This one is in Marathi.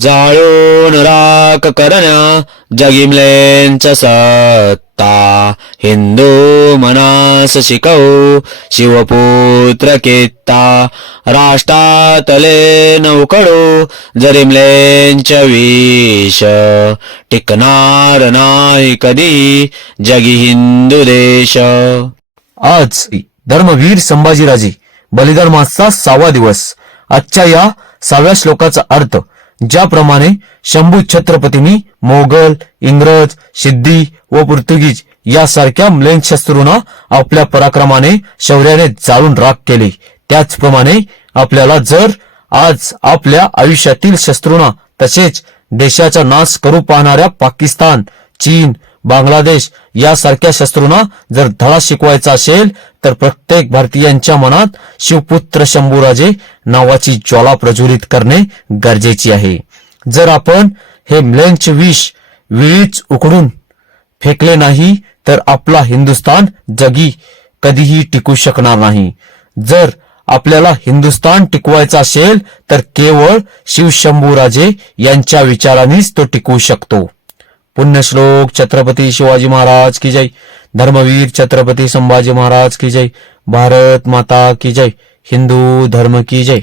जाळून राख करण्या जगिमलेंच सत्ता, हिंदू मनास शिकवू शिवपुत्र कित्ता, राष्ट्रातले नौकडू जरिमलेंच विष, टिकणार नाही कधी जगी हिंदू देश. आज धर्मवीर संभाजीराजे बलिदान मासचा 6वा दिवस. आजच्या या 6व्या श्लोकाचा अर्थ, ज्याप्रमाणे शंभू छत्रपतींनी मोगल, इंग्रज, सिद्धी व पोर्तुगीज यासारख्या म्लेच्छ शत्रूंना आपल्या पराक्रमाने शौर्याने जाळून राख केले, त्याचप्रमाणे आपल्याला जर आज आपल्या आयुष्यातील शत्रूंना तसेच देशाचा नाश करू पाहणाऱ्या पाकिस्तान, चीन, बांगलादेश यासारख्या शत्रूंना जर धडा शिकवायचा असेल तर प्रत्येक भारतीयांच्या मनात शिवपुत्र शंभूराजे नावाची ज्वाला प्रज्वलित करणे गरजेचे आहे. जर आपण हे म्लेच्छ विष वेळीच उकडून फेकले नाही तर आपला हिंदुस्थान जगी कधीही टिकू शकणार नाही. जर आपल्याला हिंदुस्थान टिकवायचा असेल तर केवळ शिवशंभूराजे यांच्या विचारानेच तो टिकवू शकतो. पुण्यश्लोक छत्रपती शिवाजी महाराज की जय. धर्मवीर छत्रपती संभाजी महाराज की जय. भारत माता की जय. हिंदू धर्म की जय.